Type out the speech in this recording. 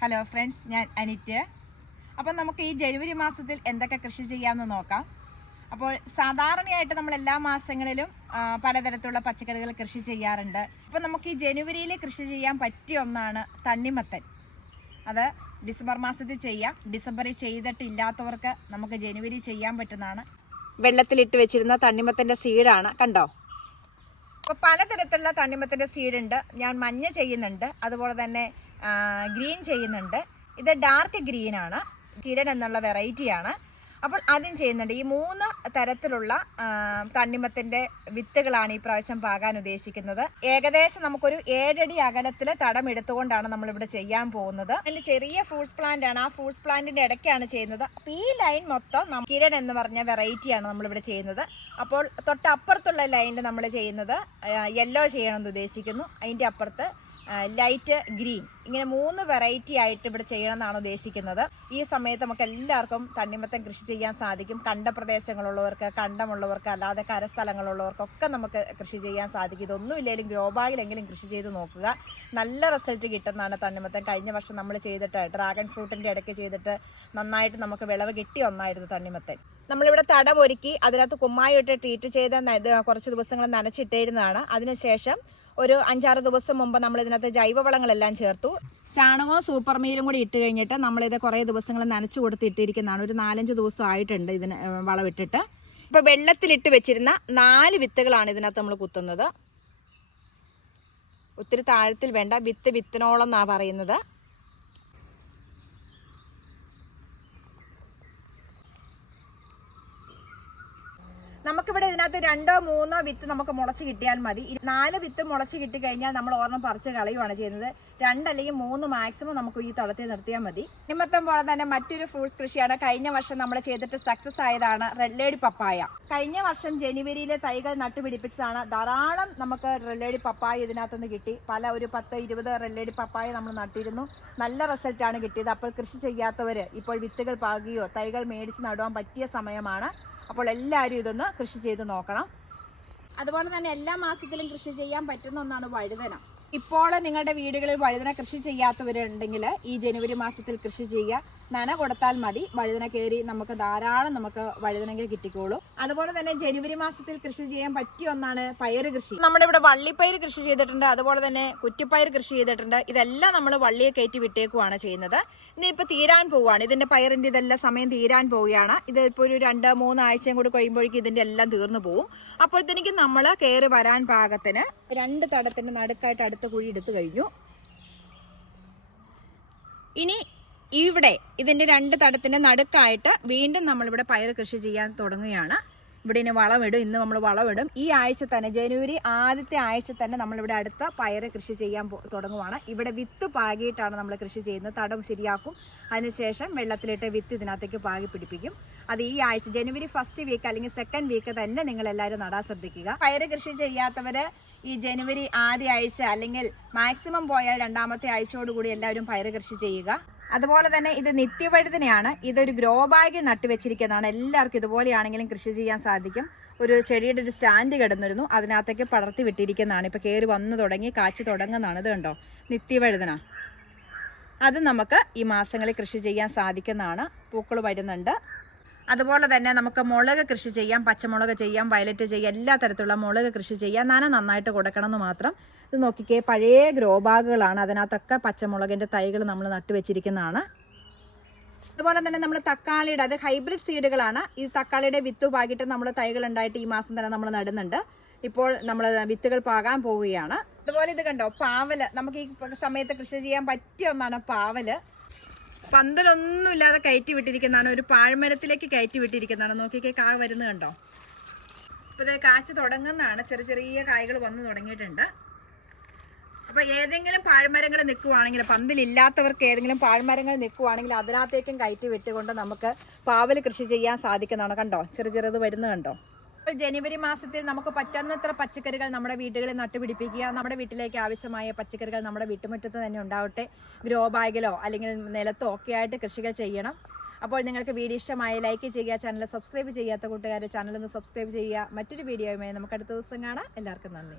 Hello friends ഞാൻ അനിറ്റ്. അപ്പം നമുക്ക് ഈ ജനുവരി മാസത്തിൽ എന്തൊക്കെ കൃഷി ചെയ്യാമെന്ന് നോക്കാം. അപ്പോൾ സാധാരണയായിട്ട് നമ്മൾ എല്ലാ മാസങ്ങളിലും പലതരത്തിലുള്ള പച്ചക്കറികൾ കൃഷി ചെയ്യാറുണ്ട്. അപ്പോൾ നമുക്ക് ഈ ജനുവരിയിൽ കൃഷി ചെയ്യാൻ പറ്റിയ ഒന്നാണ് തണ്ണിമത്തൻ. അത് ഡിസംബർ മാസത്തിൽ ചെയ്യാം. ഡിസംബറിൽ ചെയ്തിട്ടില്ലാത്തവർക്ക് നമുക്ക് ജനുവരി ചെയ്യാൻ പറ്റുന്നതാണ്. വെള്ളത്തിലിട്ട് വെച്ചിരുന്ന തണ്ണിമത്തന്റെ സീഡാണ് കണ്ടോ? അപ്പോൾ പലതരത്തിലുള്ള തണ്ണിമത്തന്റെ സീഡുണ്ട്. ഞാൻ മഞ്ഞ ചെയ്യുന്നുണ്ട്. അതുപോലെ തന്നെ ഗ്രീൻ ചെയ്യുന്നുണ്ട്. ഇത് ഡാർക്ക് ഗ്രീൻ ആണ്. കിരൺ എന്നുള്ള വെറൈറ്റിയാണ്. അപ്പോൾ അതും ചെയ്യുന്നുണ്ട്. ഈ മൂന്ന് തരത്തിലുള്ള തണ്ണിമത്തിന്റെ വിത്തുകളാണ് ഈ പ്രാവശ്യം പാകാൻ ഉദ്ദേശിക്കുന്നത്. ഏകദേശം നമുക്കൊരു ഏഴടി അകലത്തിൽ തടം എടുത്തുകൊണ്ടാണ് നമ്മളിവിടെ ചെയ്യാൻ പോകുന്നത്. അതിന്റെ ചെറിയ ഫ്രൂട്ട്സ് പ്ലാന്റ് ആണ്. ആ ഫ്രൂട്ട്സ് പ്ലാന്റിന്റെ ഇടയ്ക്കാണ് ചെയ്യുന്നത്. അപ്പോൾ ഈ ലൈൻ മൊത്തം കിരൺ എന്ന് പറഞ്ഞ വെറൈറ്റിയാണ് നമ്മളിവിടെ ചെയ്യുന്നത്. അപ്പോൾ തൊട്ടപ്പുറത്തുള്ള ലൈനിൽ നമ്മൾ ചെയ്യുന്നത് യെല്ലോ ചെയ്യണമെന്ന് ഉദ്ദേശിക്കുന്നു. അതിന്റെ അപ്പുറത്ത് ലൈറ്റ് ഗ്രീൻ ഇങ്ങനെ മൂന്ന് വെറൈറ്റി ആയിട്ട് ഇവിടെ ചെയ്യണമെന്നാണ് ഉദ്ദേശിക്കുന്നത്. ഈ സമയത്ത് നമുക്ക് എല്ലാവർക്കും തണ്ണിമത്തൻ കൃഷി ചെയ്യാൻ സാധിക്കും. കണ്ട പ്രദേശങ്ങളുള്ളവർക്ക് കണ്ടമുള്ളവർക്ക് അല്ലാതെ കരസ്ഥലങ്ങളുള്ളവർക്കൊക്കെ നമുക്ക് കൃഷി ചെയ്യാൻ സാധിക്കും. ഇതൊന്നുമില്ലെങ്കിലും ഇല്ലെങ്കിലും ഗ്രോബാഗിലെങ്കിലും കൃഷി ചെയ്ത് നോക്കുക. നല്ല റിസൾട്ട് കിട്ടുന്നതാണ് തണ്ണിമത്തൻ. കഴിഞ്ഞ വർഷം നമ്മൾ ചെയ്തിട്ട് ഡ്രാഗൺ ഫ്രൂട്ടിന്റെ ഇടയ്ക്ക് ചെയ്തിട്ട് നന്നായിട്ട് നമുക്ക് വിളവ് കിട്ടി ഒന്നായിരുന്നു തണ്ണിമത്തൻ. നമ്മളിവിടെ തടം ഒരുക്കി അതിനകത്ത് കുമ്മായിട്ട് ട്രീറ്റ് ചെയ്ത കുറച്ച് ദിവസങ്ങൾ നനച്ചിട്ടിരുന്നതാണ്. അതിനുശേഷം ഒരു അഞ്ചാറ് ദിവസം മുമ്പ് നമ്മൾ ഇതിനകത്ത് ജൈവവളങ്ങളെല്ലാം ചേർത്തു. ചാണകവും സൂപ്പർ മീലും കൂടി ഇട്ട് കഴിഞ്ഞിട്ട് നമ്മളിത് കുറേ ദിവസങ്ങൾ നനച്ചു കൊടുത്ത് ഇട്ടിരിക്കുന്നതാണ് ഒരു നാലഞ്ച് ദിവസം ആയിട്ടുണ്ട് ഇതിന് വളമിട്ടിട്ട് ഇപ്പോൾ വെള്ളത്തിലിട്ട് വെച്ചിരുന്ന നാല് വിത്തുകളാണ് ഇതിനകത്ത് നമ്മൾ കുത്തുന്നത്. ഒത്തിരി താഴത്തിൽ വേണ്ട വിത്ത് വിത്തിനോളം എന്നാണ് പറയുന്നത്. നമുക്കിവിടെ ഇതിനകത്ത് രണ്ടോ മൂന്നോ വിത്ത് നമുക്ക് മുളച്ച് കിട്ടിയാൽ മതി. നാല് വിത്ത് മുളച്ച് കിട്ടി കഴിഞ്ഞാൽ നമ്മൾ ഓർമ്മ പറിച്ച് കളയുവാണ് ചെയ്യുന്നത്. രണ്ടല്ലെങ്കിൽ മൂന്ന് മാക്സിമം നമുക്ക് ഈ തളത്തിൽ നിർത്തിയാൽ മതി. നിമിത്തം പോലെ തന്നെ മറ്റൊരു ഫ്രൂട്ട്സ് കൃഷിയാണ്. കഴിഞ്ഞ വർഷം നമ്മൾ ചെയ്തിട്ട് സക്സസ് ആയതാണ് റെഡ് ലേഡി പപ്പായ. കഴിഞ്ഞ വർഷം ജനുവരിയിലെ തൈകൾ നട്ടുപിടിപ്പിച്ചതാണ്. ധാരാളം നമുക്ക് റെഡ് ലേഡി പപ്പായ ഇതിനകത്തുനിന്ന് കിട്ടി. പല ഒരു പത്ത് ഇരുപത് റെഡ് ലേഡി പപ്പായ നമ്മൾ നട്ടിരുന്നു. നല്ല റിസൾട്ടാണ് കിട്ടിയത്. അപ്പോൾ കൃഷി ചെയ്യാത്തവർ ഇപ്പോൾ വിത്തുകൾ പാകുകയോ തൈകൾ മേടിച്ച് നടുവാൻ പറ്റിയ സമയമാണ്. അപ്പോൾ എല്ലാവരും ഇതൊന്ന് കൃഷി ചെയ്ത് നോക്കണം. അതുപോലെ തന്നെ എല്ലാ മാസത്തിലും കൃഷി ചെയ്യാൻ പറ്റുന്ന ഒന്നാണ് വഴുതന. ഇപ്പോൾ നിങ്ങളുടെ വീടുകളിൽ വഴുതന കൃഷി ചെയ്യാത്തവരുണ്ടെങ്കിൽ ഈ ജനുവരി മാസത്തിൽ കൃഷി ചെയ്യുക. നന കൊടുത്താൽ മതി. വഴുതന കയറി നമുക്ക് ധാരാളം നമുക്ക് വഴുതനങ്ങ കിട്ടിക്കോളും. അതുപോലെ തന്നെ ജനുവരി മാസത്തിൽ കൃഷി ചെയ്യാൻ പറ്റിയ ഒന്നാണ് പയറ് കൃഷി. നമ്മുടെ ഇവിടെ വള്ളിപ്പയർ കൃഷി ചെയ്തിട്ടുണ്ട്. അതുപോലെ തന്നെ കുറ്റിപ്പയർ കൃഷി ചെയ്തിട്ടുണ്ട്. ഇതെല്ലാം നമ്മൾ വള്ളിയെ കയറ്റി വിട്ടേക്കുവാണ് ചെയ്യുന്നത്. ഇനിയിപ്പോൾ തീരാൻ പോവുകയാണ്. ഇതിന്റെ പയറിന്റെ ഇതെല്ലാം സമയം തീരാൻ പോവുകയാണ്. ഇതിപ്പോൾ ഒരു രണ്ട് മൂന്ന് ആഴ്ചയും കൂടി കഴിയുമ്പോഴേക്കും ഇതിന്റെ എല്ലാം തീർന്നു പോകും അപ്പോഴത്തേക്ക് നമ്മൾ കയറി വരാൻ പാകത്തിന് രണ്ട് തടത്തിന്റെ നടുക്കായിട്ട് അടുത്ത കുഴി എടുത്തു കഴിഞ്ഞു. ഇനി ഇവിടെ ഇതിന്റെ രണ്ട് തടത്തിന്റെ നടുക്കായിട്ട് വീണ്ടും നമ്മളിവിടെ പയർ കൃഷി ചെയ്യാൻ തുടങ്ങുകയാണ്. ഇവിടെ ഇനി വളമിടും. ഇന്ന് നമ്മൾ വളമിടും. ഈ ആഴ്ച തന്നെ ജനുവരി ആദ്യത്തെ ആഴ്ച തന്നെ നമ്മളിവിടെ അടുത്ത പയർ കൃഷി ചെയ്യാൻ തുടങ്ങുവാണ്. ഇവിടെ വിത്ത് പാകിയിട്ടാണ് നമ്മൾ കൃഷി ചെയ്യുന്നത്. തടം ശരിയാക്കും. അതിനുശേഷം വെള്ളത്തിലിട്ട് വിത്ത് ഇതിനകത്തേക്ക് പാകി പിടിപ്പിക്കും. അത് ഈ ആഴ്ച ജനുവരി ഫസ്റ്റ് വീക്ക് അല്ലെങ്കിൽ സെക്കൻഡ് വീക്ക് തന്നെ നിങ്ങൾ എല്ലാവരും നടാൻ ശ്രദ്ധിക്കുക. പയർ കൃഷി ചെയ്യാത്തവർ ഈ ജനുവരി ആദ്യ ആഴ്ച അല്ലെങ്കിൽ മാക്സിമം പോയാൽ രണ്ടാമത്തെ ആഴ്ചയോടുകൂടി എല്ലാവരും പയർ കൃഷി ചെയ്യുക. അതുപോലെ തന്നെ ഇത് നിത്യവഴുതനയാണ്. ഇതൊരു ഗ്രോ ബാഗിൽ നട്ടുവെച്ചിരിക്കുന്നതാണ്. എല്ലാവർക്കും ഇതുപോലെയാണെങ്കിലും കൃഷി ചെയ്യാൻ സാധിക്കും. ഒരു ചെടിയുടെ ഒരു സ്റ്റാൻഡ് കിടന്നിരുന്നു. അതിനകത്തേക്ക് പടർത്തി വിട്ടിരിക്കുന്നതാണ്. ഇപ്പോൾ കയറി വന്നു തുടങ്ങി കാച്ചു തുടങ്ങുന്നതാണ്. ഇത് കണ്ടോ? നിത്യവഴുതന. അത് നമുക്ക് ഈ മാസങ്ങളിൽ കൃഷി ചെയ്യാൻ സാധിക്കുന്നതാണ്. പൂക്കൾ വരുന്നുണ്ട്. അതുപോലെ തന്നെ നമുക്ക് മുളക് കൃഷി ചെയ്യാം പച്ചമുളക് ചെയ്യാം വയലറ്റ് ചെയ്യാം എല്ലാ തരത്തിലുള്ള മുളക് കൃഷി ചെയ്യാം. നന നന്നായിട്ട് കൊടുക്കണം മാത്രം ഇത് നോക്കിക്കേ പഴയ ഗ്രോ ബാഗുകളാണ്. അതിനകത്തൊക്കെ പച്ചമുളകിന്റെ തൈകൾ നമ്മൾ നട്ടുവെച്ചിരിക്കുന്നതാണ്. അതുപോലെ തന്നെ നമ്മൾ തക്കാളിയുടെ അത് ഹൈബ്രിഡ് സീഡുകളാണ്. ഈ തക്കാളിയുടെ വിത്ത് പാകിയിട്ട് നമ്മൾ തൈകൾ ഉണ്ടായിട്ട് ഈ മാസം തന്നെ നമ്മൾ നടുന്നുണ്ട്. ഇപ്പോൾ നമ്മൾ വിത്തുകൾ പാകാൻ പോവുകയാണ്. അതുപോലെ ഇത് കണ്ടോ പാവൽ. നമുക്ക് ഈ സമയത്ത് കൃഷി ചെയ്യാൻ പറ്റിയ ഒന്നാണ് പാവൽ. പന്തലൊന്നും ഇല്ലാതെ കയറ്റി വിട്ടിരിക്കുന്നതാണ്. ഒരു പാഴ്മരത്തിലേക്ക് കയറ്റി വിട്ടിരിക്കുന്നതാണ്. നോക്കിക്കേ കാ വരുന്നത് കണ്ടോ? ഇപ്പോൾ ഇത് കാച്ച് തുടങ്ങുന്നതാണ്. ചെറിയ ചെറിയ കായകൾ വന്നു തുടങ്ങിയിട്ടുണ്ട്. അപ്പോൾ ഏതെങ്കിലും പാഴ്മരങ്ങൾ നിൽക്കുവാണെങ്കിൽ പന്തിലില്ലാത്തവർക്ക് ഏതെങ്കിലും പാഴ്മരങ്ങൾ നിൽക്കുവാണെങ്കിൽ അതിനകത്തേക്കും കയറ്റി വിട്ടുകൊണ്ട് നമുക്ക് പാവൽ കൃഷി ചെയ്യാൻ സാധിക്കുന്നതാണ്. കണ്ടോ? ചെറു ചെറുത് വരുന്നത് കണ്ടോ? ജനുവരി മാസത്തിൽ നമുക്ക് പറ്റുന്നത്ര പച്ചക്കറികൾ നമ്മുടെ വീടുകളിൽ നട്ടുപിടിപ്പിക്കുക നമ്മുടെ വീട്ടിലേക്ക് ആവശ്യമായ പച്ചക്കറികൾ നമ്മുടെ വീട്ടുമുറ്റത്ത് തന്നെ ഉണ്ടാവട്ടെ. ഗ്രോ ബാഗിലോ അല്ലെങ്കിൽ നിലത്തോ ഒക്കെ ആയിട്ട് കൃഷികൾ ചെയ്യണം. അപ്പോൾ നിങ്ങൾക്ക് വീഡിയോ ഇഷ്ടമായ ലൈക്ക് ചെയ്യുക ചാനൽ സബ്സ്ക്രൈബ് ചെയ്യാത്ത കൂട്ടുകാരെ ചാനൽ ഒന്ന് സബ്സ്ക്രൈബ് ചെയ്യുക. മറ്റൊരു വീഡിയോയുമായി നമുക്ക് അടുത്ത ദിവസം കാണാം. എല്ലാവർക്കും നന്ദി.